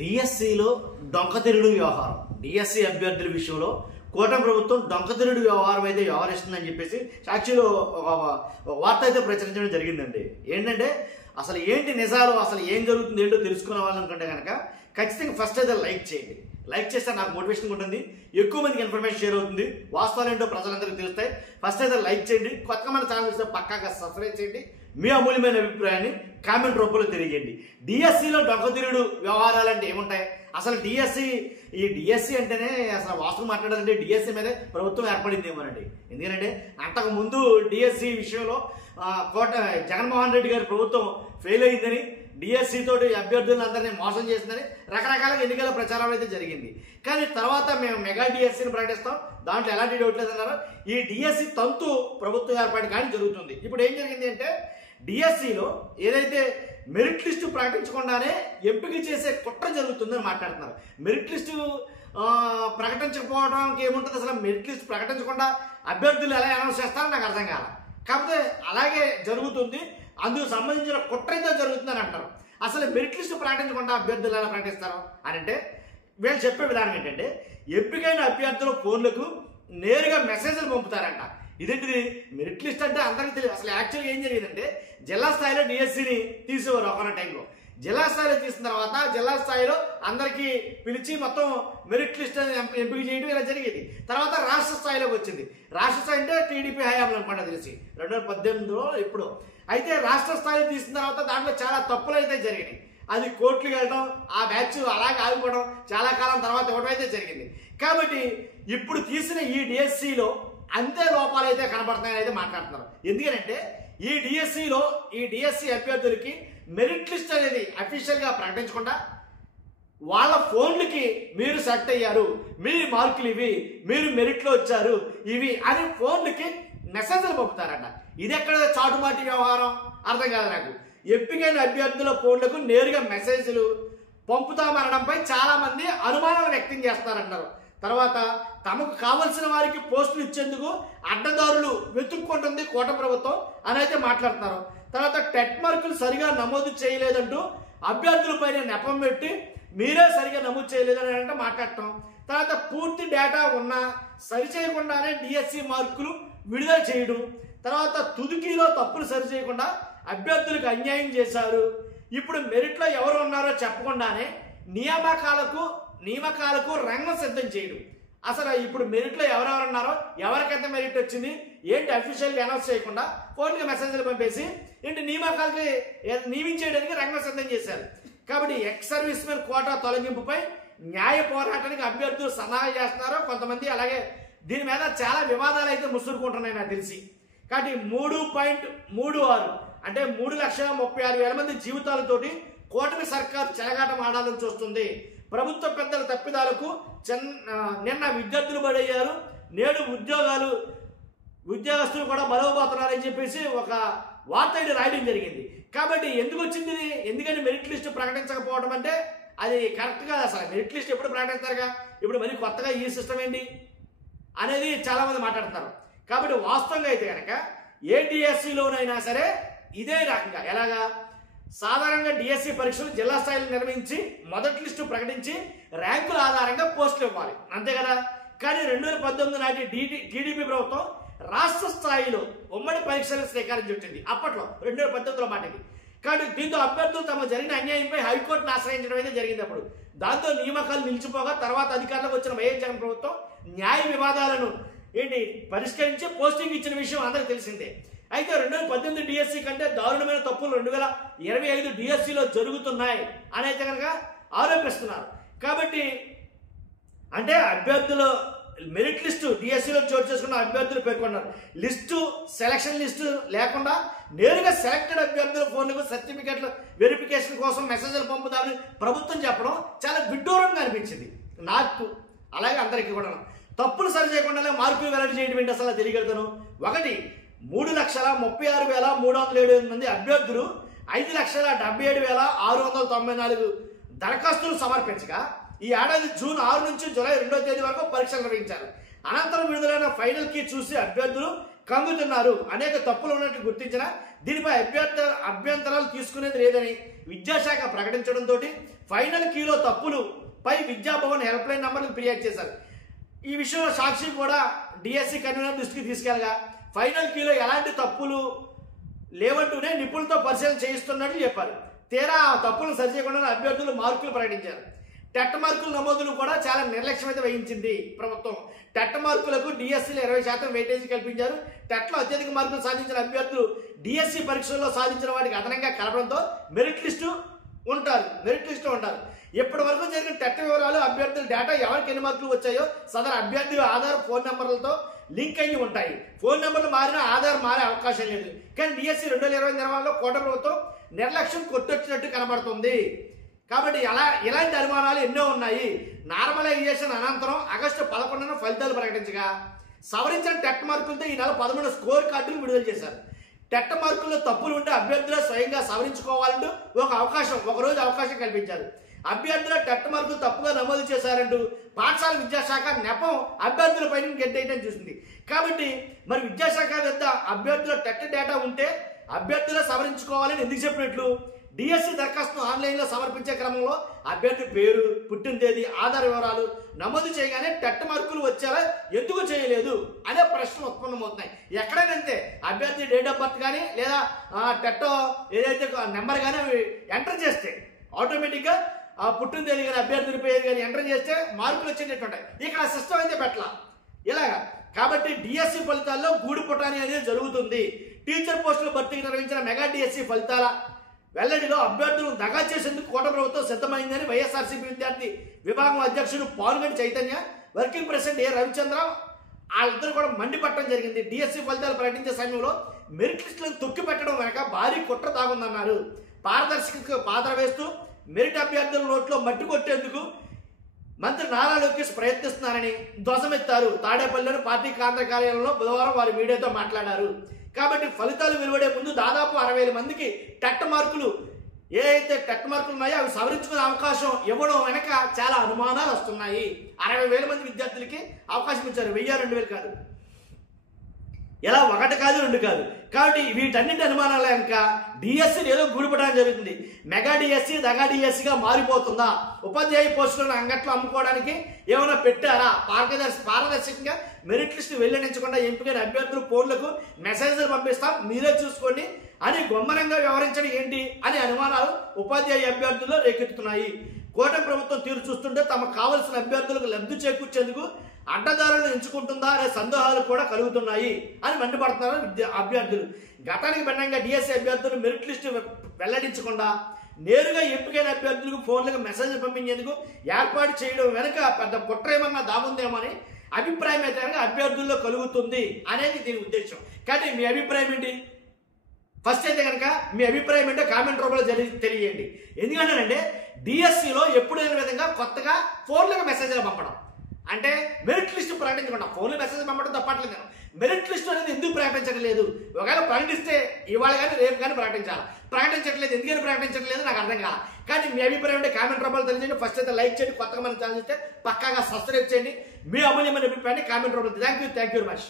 డిఎస్సిలో డొంకతిరుడు వ్యవహారం. డిఎస్సి అభ్యర్థుల విషయంలో కూటమి ప్రభుత్వం డొంకతిరుడు వ్యవహారం అయితే వ్యవహరిస్తుందని చెప్పేసి సాక్షిలో వార్త అయితే ప్రచురించడం జరిగిందండి. ఏంటంటే అసలు ఏంటి నిజాలు, అసలు ఏం జరుగుతుంది ఏంటో తెలుసుకునే వాళ్ళనుకుంటే కనుక ఖచ్చితంగా ఫస్ట్ అయితే లైక్ చేయండి. లైక్ చేస్తే నాకు మోటివేషన్ ఉంటుంది, ఎక్కువ మందికి ఇన్ఫర్మేషన్ షేర్ అవుతుంది, వాస్తవాలు ఏంటో ప్రజలందరికీ తెలుస్తాయి. ఫస్ట్ అయితే లైక్ చేయండి. కొత్తగా మన ఛానల్ చూస్తే పక్కాగా సబ్స్క్రైబ్ చేయండి. మీ అమూల్యమైన అభిప్రాయాన్ని కామెంట్ రూపంలో తెలియజేయండి. డిఎస్సిలో డొంకతిరుడు వ్యవహారాలు అంటే ఏముంటాయి? అసలు డిఎస్సి అంటేనే అసలు వాస్తవం మాట్లాడాలంటే డిఎస్సి మీదే ప్రభుత్వం ఏర్పడిందేమోనండి. ఎందుకంటే అంతకు ముందు డిఎస్సి విషయంలో జగన్మోహన్ రెడ్డి గారి ప్రభుత్వం ఫెయిల్ అయిందని, డిఎస్సి తోటి అభ్యర్థులందరినీ మోసం చేసిందని రకరకాల ఎన్నికల ప్రచారం అయితే జరిగింది. కానీ తర్వాత మేము మెగా డిఎస్సిని ప్రకటిస్తాం, దాంట్లో ఎలాంటి డౌట్ లేదన్నారు. ఈ డిఎస్సి తంతు ప్రభుత్వం ఏర్పాటు కానీ జరుగుతుంది. ఇప్పుడు ఏం జరిగింది అంటే డిఎస్సిలో ఏదైతే మెరిట్ లిస్టు ప్రకటించకుండానే ఎంపిక చేసే కుట్ర జరుగుతుందని మాట్లాడుతున్నారు. మెరిట్ లిస్టు ప్రకటించకపోవడానికి ఏముంటుంది? అసలు మెరిట్ లిస్ట్ ప్రకటించకుండా అభ్యర్థులు ఎలా అనౌన్స్ చేస్తారో నాకు అర్థం కాల. కాకపోతే అలాగే జరుగుతుంది, అందుకు సంబంధించిన కుట్ర అయితే జరుగుతుందని అంటారు. అసలు మెరిట్ లిస్టు ప్రకటించకుండా అభ్యర్థులు ఎలా ప్రకటిస్తారు అని అంటే వీళ్ళు చెప్పే విధానం ఏంటంటే ఎంపికైన అభ్యర్థుల ఫోన్లకు నేరుగా మెసేజ్లు పంపుతారంట. ఇదేంటిది? మెరిట్ లిస్ట్ అంటే అందరికీ తెలియదు. అసలు యాక్చువల్గా ఏం జరిగిందంటే జిల్లా స్థాయిలో డిఎస్సిని తీసేవారు ఒకన టైంలో. జిల్లా స్థాయిలో తీసిన తర్వాత జిల్లా స్థాయిలో అందరికీ పిలిచి మొత్తం మెరిట్ లిస్ట్ ఎంపిక చేయడం ఇలా జరిగేది. తర్వాత రాష్ట్ర స్థాయిలోకి వచ్చింది. రాష్ట్ర స్థాయి అంటే టీడీపీ హయాంలో అనుకుంటా తెలిసి 2018లో ఎప్పుడో. అయితే రాష్ట్ర స్థాయిలో తీసిన తర్వాత దాంట్లో చాలా తప్పులు అయితే జరిగినాయి. అది కోర్టులకు వెళ్ళడం, ఆ బ్యాచ్ అలాగే ఆగిపోవడం, చాలా కాలం తర్వాత ఇవ్వడం అయితే జరిగింది. కాబట్టి ఇప్పుడు తీసిన ఈ డిఎస్సిలో అంతే లోపాలు అయితే కనబడుతున్నాయని అయితే మాట్లాడుతున్నారు. ఎందుకంటే ఈ డిఎస్సి అభ్యర్థులకి మెరిట్ లిస్ట్ అనేది అఫీషియల్గా ప్రకటించకుండా వాళ్ళ ఫోన్లకి మీరు సెలెక్ట్ అయ్యారు, మీ మార్కులు ఇవి, మీరు మెరిట్లో వచ్చారు ఇవి అని ఫోన్లకి మెసేజ్లు పంపుతారట. ఇది ఎక్కడ చాటుమాటి వ్యవహారం అర్థం కాదు నాకు. ఎంపికైన అభ్యర్థుల ఫోన్లకు నేరుగా మెసేజ్లు పంపుతామనడంపై చాలా మంది అనుమానాలు వ్యక్తం చేస్తారంటారు. తర్వాత తమకు కావలసిన వారికి పోస్టులు ఇచ్చేందుకు అడ్డదారులు వెతుక్కుంటుంది కూటమి ప్రభుత్వం అని అయితే మాట్లాడుతున్నారు. తర్వాత టెట్ మార్కులు సరిగా నమోదు చేయలేదంటూ అభ్యర్థులపైన నెపం పెట్టి మీరే సరిగా నమోదు చేయలేదని అంటే మాట్లాడటం. తర్వాత పూర్తి డేటా ఉన్నా సరిచేయకుండానే డిఎస్సి మార్కులు విడుదల చేయడం. తర్వాత తుదికీలో తప్పులు సరిచేయకుండా అభ్యర్థులకు అన్యాయం చేశారు. ఇప్పుడు మెరిట్లో ఎవరు ఉన్నారో చెప్పకుండానే నియామకాలకు రంగం సిద్ధం చేయడం. అసలు ఇప్పుడు మెరిట్లో ఎవరెవరు ఉన్నారో, ఎవరికైతే మెరిట్ వచ్చింది ఏంటి అఫీషియల్గా అనౌన్స్ చేయకుండా ఫోన్కి మెసేజ్లు పంపేసి ఏంటి నియామకాలకి నియమించేయడానికి రంగం సిద్ధం చేశారు. కాబట్టి ఎక్స్ సర్వీస్ మెన్ కోటా తొలగింపుపై న్యాయ పోరాటానికి అభ్యర్థులు సన్నాహం చేస్తున్నారు కొంతమంది. అలాగే దీని మీద చాలా వివాదాలు అయితే ముసురుకుంటున్నాయి నాకు తెలిసి. కాబట్టి 3.36 అంటే 3,36,000 మంది జీవితాలతోటి కూటమి సర్కారు చెలగాటం ఆడాలని చూస్తుంది. ప్రభుత్వ పెద్దల తప్పిదాలకు నిన్న విద్యార్థులు బలయ్యారు, నేడు ఉద్యోగస్తులు కూడా బలవబోతున్నారని చెప్పేసి ఒక వార్త అయితే రాయడం జరిగింది. కాబట్టి ఎందుకు వచ్చింది ఇది? ఎందుకని మెరిట్ లిస్ట్ ప్రకటించకపోవడం అంటే అది కరెక్ట్ కాదు. అసలు మెరిట్ లిస్ట్ ఎప్పుడు ప్రకటిస్తారుగా, ఇప్పుడు మరి కొత్తగా ఈ సిస్టమ్ ఏంటి అనేది చాలా మంది మాట్లాడుతున్నారు. కాబట్టి వాస్తవంగా అయితే కనుక ఏ డిఎస్సిలోనైనా సరే ఇదే రకంగా ఎలాగా సాధారణంగా డిఎస్సి పరీక్షలు జిల్లా స్థాయిలో నిర్వహించి మొదటి లిస్టు ప్రకటించి ర్యాంకుల ఆధారంగా పోస్టులు ఇవ్వాలి, అంతే కదా. కానీ 2018 నాటి టీడీపీ ప్రభుత్వం రాష్ట్ర స్థాయిలో ఉమ్మడి పరీక్షలకు శ్రీకారం చుట్టింది. అప్పట్లో 2018లో మాటకి. కాబట్టి దీంతో అభ్యర్థులు తమ జరిగిన అన్యాయంపై హైకోర్టును ఆశ్రయించడం అయితే జరిగింది. అప్పుడు దాంతో నియామకాలు నిలిచిపోగా తర్వాత అధికారంలోకి వచ్చిన వైఎస్ జగన్ ప్రభుత్వం న్యాయ వివాదాలను పరిష్కరించి పోస్టింగ్ ఇచ్చిన విషయం అందరికీ తెలిసిందే. అయితే 2018 డిఎస్సి కంటే దారుణమైన తప్పులు 2025 డిఎస్సిలో జరుగుతున్నాయి అని అయితే కనుక ఆరోపిస్తున్నారు. కాబట్టి అంటే అభ్యర్థుల మెరిట్ లిస్టు డిఎస్సిలో చోటు చేసుకున్న అభ్యర్థులు పేర్కొన్నారు. సెలక్షన్ లిస్టు లేకుండా నేరుగా సెలెక్టెడ్ అభ్యర్థుల ఫోన్లకు సర్టిఫికెట్ల వెరిఫికేషన్ కోసం మెసేజ్లు పంపుతారని ప్రభుత్వం చెప్పడం చాలా విడ్డూరంగా అనిపించింది నాకు, అలాగే అందరికీ కూడా. తప్పులు సరి చేయకుండానే మార్కులు వెల్లడి చేయడం ఏంటి అసలు తెలియగలుగుతాను. 3,36,307 మంది అభ్యర్థులు 5,77,694 దరఖాస్తులు సమర్పించగా ఈ ఏడాది జూన్ 6 నుంచి జూలై 2వ తేదీ వరకు పరీక్షలు నిర్వహించారు. అనంతరం విడుదలైన ఫైనల్ కి చూసి అభ్యర్థులు కంగుతున్నారు. అనేక తప్పులు ఉన్నట్టు గుర్తించిన దీనిపై అభ్యంతరాలు తీసుకునేది లేదని విద్యాశాఖ ప్రకటించడంతో ఫైనల్ కీలో తప్పులు పై విద్యాభవన్ హెల్ప్ లైన్ నంబర్లకు ఫిర్యాదు చేశారు. ఈ విషయంలో సాక్షి కూడా డిఎస్సి కన్వీనర్ దృష్టికి తీసుకెళ్ళగా ఫైనల్ కీలో ఎలాంటి తప్పులు లేవంటూనే నిపుణులతో పరిశీలన చేయిస్తున్నట్లు చెప్పారు. తీరా ఆ తప్పులను సరిచేయకుండా అభ్యర్థులు మార్కులు ప్రకటించారు. టెట్ మార్కుల నమోదును కూడా చాలా నిర్లక్ష్యం అయితే వహించింది ప్రభుత్వం. టెట్ మార్కులకు డిఎస్సీలో 20% వెయిటేజీ కల్పించారు. టెట్లో అత్యధిక మార్కులు సాధించిన అభ్యర్థులు డిఎస్సి పరీక్షల్లో సాధించిన వాటికి అదనంగా కలపడంతో మెరిట్ లిస్టు ఉంటారు. ఇప్పటి వరకు జరిగిన టెట్ వివరాలు, అభ్యర్థుల డేటా, ఎవరికి ఎన్ని మార్కులు వచ్చాయో సదరు అభ్యర్థి ఆధార్ ఫోన్ నెంబర్లతో లింక్ అయ్యి ఉంటాయి. ఫోన్ నెంబర్లు మారినా ఆధార్ మారే అవకాశం లేదు. కానీ డిఎస్సి 2020 నిర్వహణలో కూటమి ప్రభుత్వం నిర్లక్ష్యం కొట్టొచ్చినట్టు కనబడుతుంది. కాబట్టి ఇలాంటి అనుమానాలు ఎన్నో ఉన్నాయి. నార్మలైజేషన్ అనంతరం ఆగస్టు 11న ఫలితాలు ప్రకటించగా సవరించిన టెట్ మార్కులతో ఈ నెల 11 స్కోర్ కార్డులు విడుదల చేశారు. టెట్ మార్కుల్లో తప్పులు ఉంటే అభ్యర్థులు స్వయంగా సవరించుకోవాలంటూ ఒక రోజు అవకాశం కల్పించారు. అభ్యర్థుల టెట్ మార్కులు తప్పుగా నమోదు చేశారంటూ పాఠశాల విద్యాశాఖ నెపం అభ్యర్థులపై గెట్టేయడం చూసింది. కాబట్టి మరి విద్యాశాఖ వద్ద అభ్యర్థుల టెట్ డేటా ఉంటే అభ్యర్థులు సవరించుకోవాలని ఎందుకు చెప్పినట్లు? డిఎస్సి దరఖాస్తును ఆన్లైన్లో సమర్పించే క్రమంలో అభ్యర్థి పేరు, పుట్టిన తేదీ, ఆధార్ వివరాలు నమోదు చేయగానే టెట్ మార్కులు వచ్చేలా ఎందుకు చేయలేదు అనే ప్రశ్నలు ఉత్పన్నమవుతున్నాయి. ఎక్కడైనా అభ్యర్థి డేట్ ఆఫ్ బర్త్ కానీ లేదా టెట్ ఏదైతే నెంబర్ కానీ అవి ఎంటర్ చేస్తే ఆటోమేటిక్గా పుట్టిన తేదీ కానీ అభ్యర్థి పేరు కానీ ఎంటర్ చేస్తే మార్కులు వచ్చేటట్టు ఉంటాయి. ఇక్కడ ఆ సిస్టమ్ అయితే పెట్టలా ఇలాగా. కాబట్టి డిఎస్సి ఫలితాల్లో గూడు పుటాని అనేది జరుగుతుంది. టీచర్ పోస్టుల భర్తీకి నిర్వహించిన మెగా డిఎస్సి ఫలితాల వెల్లడిలో అభ్యర్థులను దగా చేసేందుకు కూటమి ప్రభుత్వం సిద్ధమైందని వైఎస్ఆర్సీపీ విద్యార్థి విభాగం అధ్యక్షుడు పాల్గొని చైతన్య, వర్కింగ్ ప్రెసిడెంట్ ఏ రవిచంద్ర వాళ్ళిద్దరు కూడా మండిపట్టడం జరిగింది. డిఎస్సి ఫలితాలు ప్రకటించే సమయంలో మెరిట్ లిస్టులను తొక్కి పెట్టడం వెనక భారీ కుట్ర దాగుందన్నారు. పారదర్శకతకు పాత్ర వేస్తూ మెరిట్ అభ్యర్థుల నోట్లో మట్టి కొట్టేందుకు మంత్రి నారా లోకేష్ ప్రయత్నిస్తున్నారని ధ్వజమెత్తారు. తాడేపల్లిలోని పార్టీ కేంద్ర కార్యాలయంలో బుధవారం వారు మీడియాతో మాట్లాడారు. కాబట్టి ఫలితాలు వెలువడే ముందు దాదాపు 60,000 మందికి టెట్ మార్కులు ఏదైతే టెట్ మార్కులు ఉన్నాయో అవి సవరించుకునే అవకాశం ఇవ్వడం వెనక చాలా అనుమానాలు వస్తున్నాయి. 60,000 మంది విద్యార్థులకి అవకాశం ఇచ్చారు. 1000, 2000 కాదు. ఇలా 1 కాదు 2 కాదు. కాబట్టి వీటన్నింటి అనుమానాల వెనక డిఎస్సీని ఏదో గూడిపడడం జరుగుతుంది. మెగా డిఎస్సి దగా డిఎస్సిగా మారిపోతుందా? ఉపాధ్యాయ పోస్టులను అంగట్లో అమ్ముకోవడానికి ఏమైనా పెట్టారా? పారదర్శకంగా మెరిట్ లిస్టు వెల్లడించకుండా ఎంపికైన అభ్యర్థుల ఫోన్లకు మెసేజ్లు పంపిస్తాం, మీరే చూసుకోండి అని గొమ్మనంగా వ్యవహరించడం ఏంటి అనే అనుమానాలు ఉపాధ్యాయ అభ్యర్థుల్లో రేకెత్తుతున్నాయి. కూటమి ప్రభుత్వం తీరు చూస్తుంటే తమకు కావలసిన అభ్యర్థులకు లబ్ధి చేకూర్చేందుకు అడ్డదారులను ఎంచుకుంటుందా అనే సందేహాలు కూడా కలుగుతున్నాయి అని మండిపడుతున్నారు అభ్యర్థులు. గతానికి భిన్నంగా డిఎస్సి అభ్యర్థులు మెరిట్ లిస్టు వెల్లడించకుండా నేరుగా ఎంపికైన అభ్యర్థులకు ఫోన్లకు మెసేజ్ పంపించేందుకు ఏర్పాటు చేయడం వెనుక పెద్ద కుట్ర ఏమన్నా దాగుందేమని అభిప్రాయం అయితే కనుక అభ్యర్థుల్లో కలుగుతుంది అనేది దీని ఉద్దేశం. కానీ మీ అభిప్రాయం ఏంటి? ఫస్ట్ అయితే కనుక మీ అభిప్రాయం ఏంటో కామెంట్ రూపంలో తెలియండి. ఎందుకంటేనంటే డిఎస్సిలో ఎప్పుడైన విధంగా కొత్తగా ఫోన్లకు మెసేజ్లు పంపడం అంటే మెరిట్ లిస్టు ప్రకటించకుండా ఫోన్లో మెసేజ్ పంపడం తప్పట్లేదు. మెరిట్ లిస్టు అనేది ఎందుకు ప్రకటించట్లేదు? ఒకవేళ ప్రకటిస్తే ఇవాళ కానీ రేపు కానీ ప్రకటించట్లేదు. ఎందుకని ప్రకటించట్లేదు నాకు అర్థం కాదు. కానీ మీ అభిప్రాయం అంటే కామెంట్ రూపంలో తెలియజేయండి. ఫస్ట్ అయితే లైక్ చేయండి, కొత్తగా మన ఛానల్ చూస్తే పక్కాగా సబ్స్క్రైబ్ చేయండి. మీ అమూల్యమైన అభిప్రాయాన్ని కామెంట్ రూపంలో. Thank you very much.